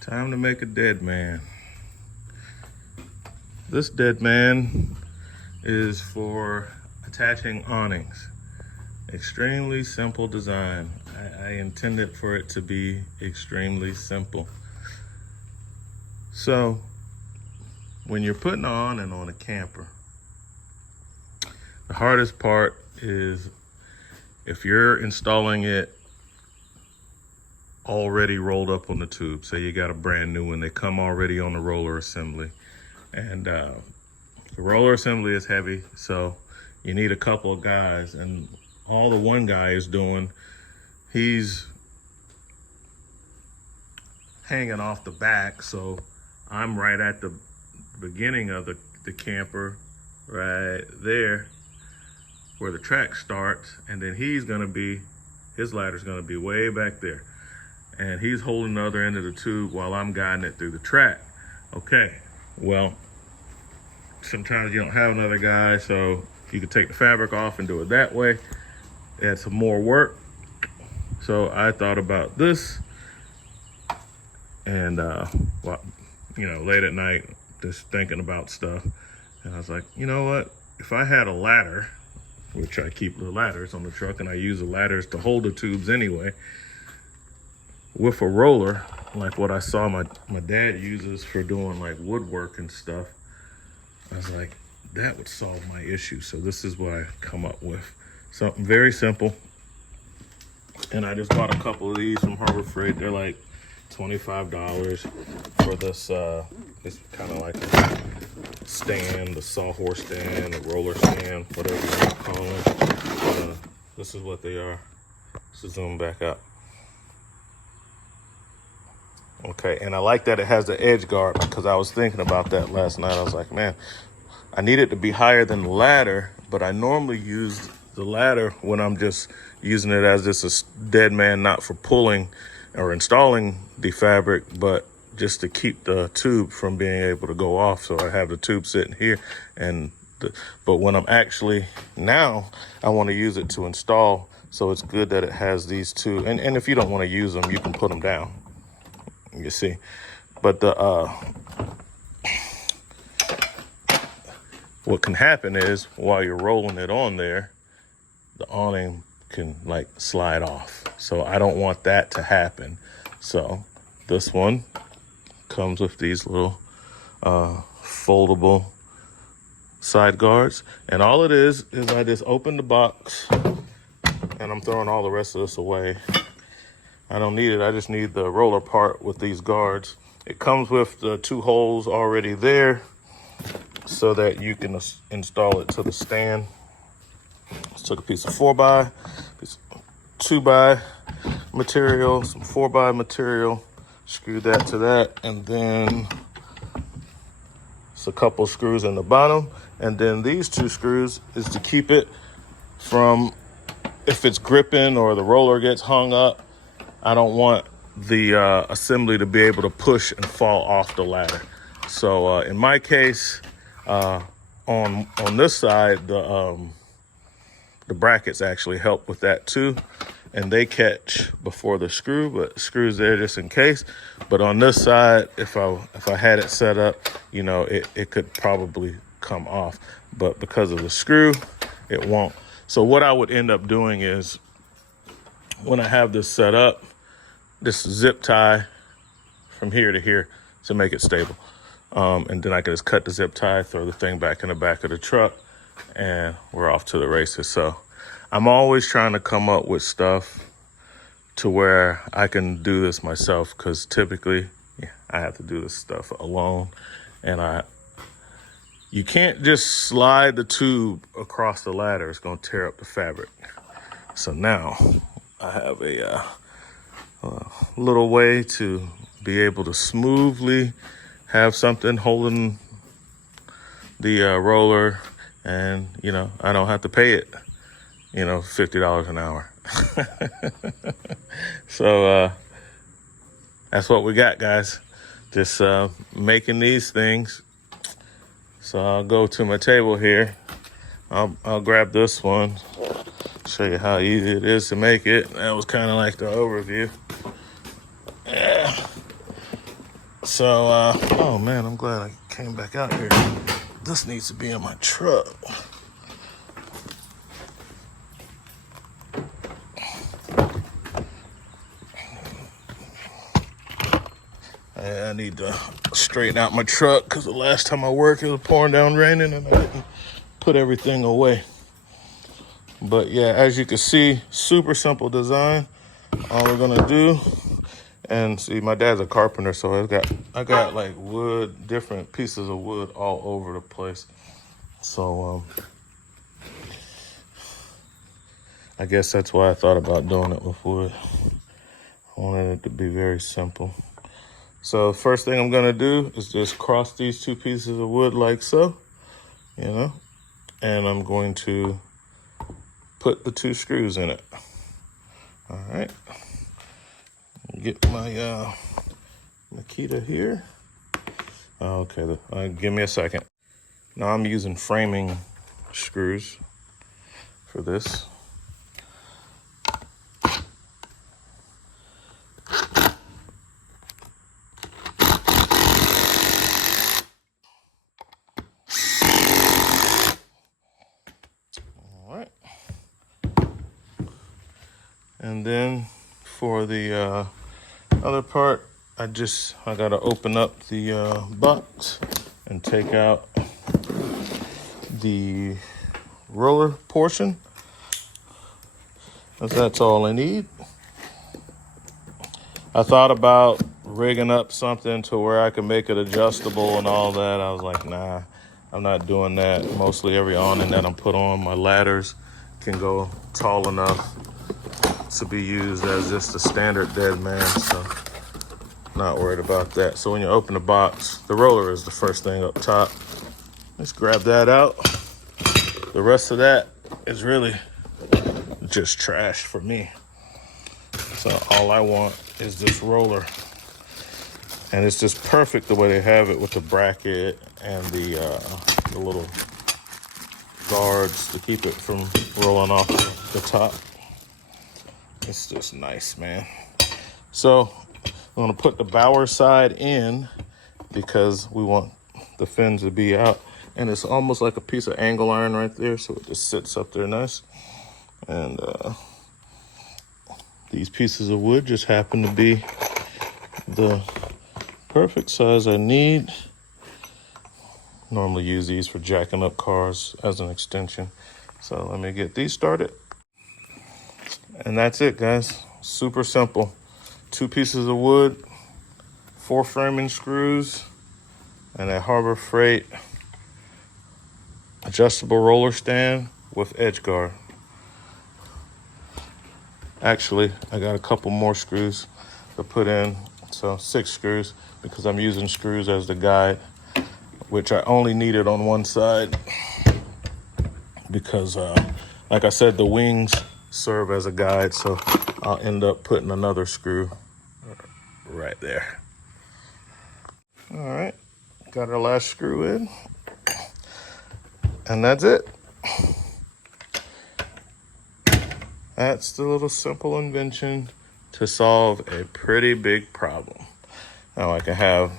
Time to make a dead man. This dead man is for attaching awnings. Extremely simple design. I intended for it to be extremely simple. So, when you're putting an awning on a camper, the hardest part is if you're installing it already rolled up on the tube. Say you got a brand new one, they come already on the roller assembly. And the roller assembly is heavy, so you need a couple of guys. And all the one guy is doing, he's hanging off the back. So I'm right at the beginning of the camper, right there where the track starts. And then his ladder's gonna be way back there. And he's holding the other end of the tube while I'm guiding it through the track. Okay, well, sometimes you don't have another guy, so you can take the fabric off and do it that way. Add some more work. So I thought about this, and well, late at night, just thinking about stuff. And I was like, you know what? If I had a ladder, which I keep the ladders on the truck, and I use the ladders to hold the tubes anyway, with a roller, like what I saw my dad uses for doing like woodwork and stuff, I was like, that would solve my issue. So this is what I come up with. Something very simple. And I just bought a couple of these from Harbor Freight. They're like $25 for this, it's kind of like a stand, the sawhorse stand, the roller stand, whatever you want to call it. This is what they are. Let's zoom back up. Okay, and I like that it has the edge guard, because I was thinking about that last night. I was like, man, I need it to be higher than the ladder, but I normally use the ladder when I'm just using it as this a dead man, not for pulling or installing the fabric, but just to keep the tube from being able to go off. So I have the tube sitting here, but when I'm actually, now I want to use it to install, so it's good that it has these two. And if you don't want to use them, you can put them down. You see, but what can happen is while you're rolling it on there, the awning can like slide off. So I don't want that to happen. So this one comes with these little foldable side guards, and all it is I just open the box, and I'm throwing all the rest of this away. I don't need it. I just need the roller part with these guards. It comes with the 2 holes already there so that you can install it to the stand. Just took a piece of 4x, piece of 2x material, some 4x material, screw that to that, and then it's a couple screws in the bottom. And then these 2 screws is to keep it from, if it's gripping or the roller gets hung up, I don't want the assembly to be able to push and fall off the ladder. So in my case, on this side, the brackets actually help with that too, and they catch before the screw, but screws there just in case. But on this side, if I had it set up, it could probably come off, but because of the screw, it won't. So what I would end up doing is, when I have this set up, this zip tie from here to here to make it stable. And then I can just cut the zip tie, throw the thing back in the back of the truck, and we're off to the races. So I'm always trying to come up with stuff to where I can do this myself, because typically I have to do this stuff alone, and you can't just slide the tube across the ladder. It's going to tear up the fabric. So now I have a little way to be able to smoothly have something holding the roller and, you know, I don't have to pay it, you know, $50 an hour. So that's what we got, guys. Just making these things. So I'll go to my table here. I'll grab this one, show you how easy it is to make it. That was kind of like the overview. Yeah. So, oh man, I'm glad I came back out here. This needs to be in my truck. I need to straighten out my truck because the last time I worked, it was pouring down raining and I didn't put everything away. But yeah, as you can see, super simple design. All we're gonna do, and see, my dad's a carpenter, so I got like wood, different pieces of wood all over the place. So I guess that's why I thought about doing it with wood. I wanted it to be very simple. So first thing I'm gonna do is just cross these two pieces of wood like so, you know, and I'm going to put the two screws in it. All right, get my Makita here. Okay, give me a second. Now I'm using framing screws for this. All right. And then for the other part, I gotta open up the box and take out the roller portion, because that's all I need. I thought about rigging up something to where I can make it adjustable and all that. I was like, nah, I'm not doing that. Mostly every awning that I'm put on, my ladders can go tall enough to be used as just a standard dead man, so not worried about that. So when you open the box, the roller is the first thing up top. Let's grab that out. The rest of that is really just trash for me. So all I want is this roller. And it's just perfect the way they have it with the bracket and the little guards to keep it from rolling off the top. It's just nice, man. So I'm gonna put the bower side in because we want the fins to be out. And it's almost like a piece of angle iron right there, so it just sits up there nice. And these pieces of wood just happen to be the perfect size I need. Normally use these for jacking up cars as an extension. So let me get these started. And that's it, guys. Super simple. 2 pieces of wood, 4 framing screws, and a Harbor Freight adjustable roller stand with edge guard. Actually, I got a couple more screws to put in, so 6 screws, because I'm using screws as the guide, which I only needed on one side because, like I said, the wings serve as a guide, so I'll end up putting another screw right there. All right, got our last screw in, and that's it. That's the little simple invention to solve a pretty big problem. Now I can have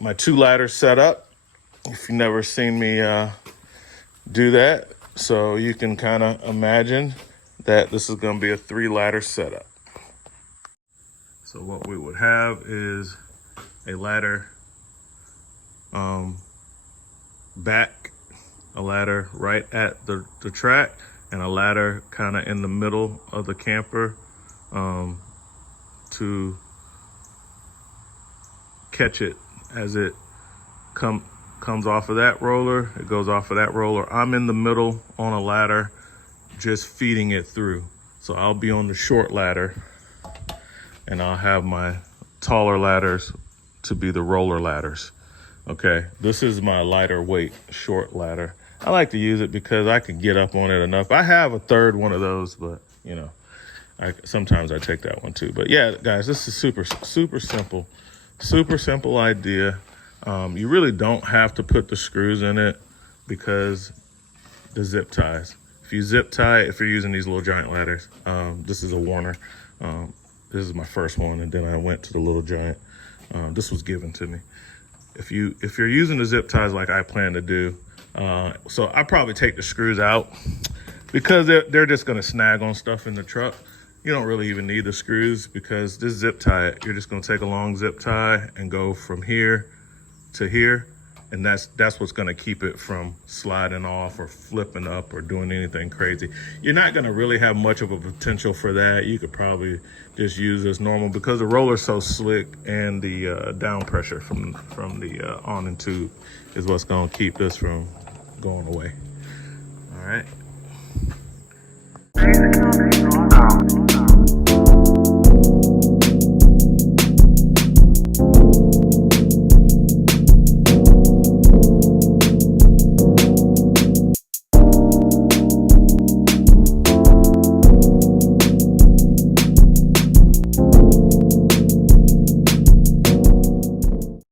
my 2 ladders set up, if you've never seen me do that. So you can kind of imagine that this is going to be a 3 ladder setup. So what we would have is a ladder back, a ladder right at the track, and a ladder kind of in the middle of the camper to catch it as it comes off of that roller. It goes off of that roller. I'm in the middle on a ladder just feeding it through. So I'll be on the short ladder and I'll have my taller ladders to be the roller ladders. Okay, this is my lighter weight short ladder. I like to use it because I can get up on it enough. I have a third one of those, but you know, sometimes I take that one too. But yeah, guys, this is super simple idea. You really don't have to put the screws in it because the zip ties. If you zip tie, if you're using these little giant ladders, this is a Warner. This is my first one, and then I went to the little giant. This was given to me. If you're using the zip ties like I plan to do, so I probably take the screws out because they're just gonna snag on stuff in the truck. You don't really even need the screws because this zip tie, you're just gonna take a long zip tie and go from here to here. And that's what's gonna keep it from sliding off or flipping up or doing anything crazy. You're not gonna really have much of a potential for that. You could probably just use this normal because the roller's so slick and the down pressure from the awning tube is what's gonna keep this from going away. All right.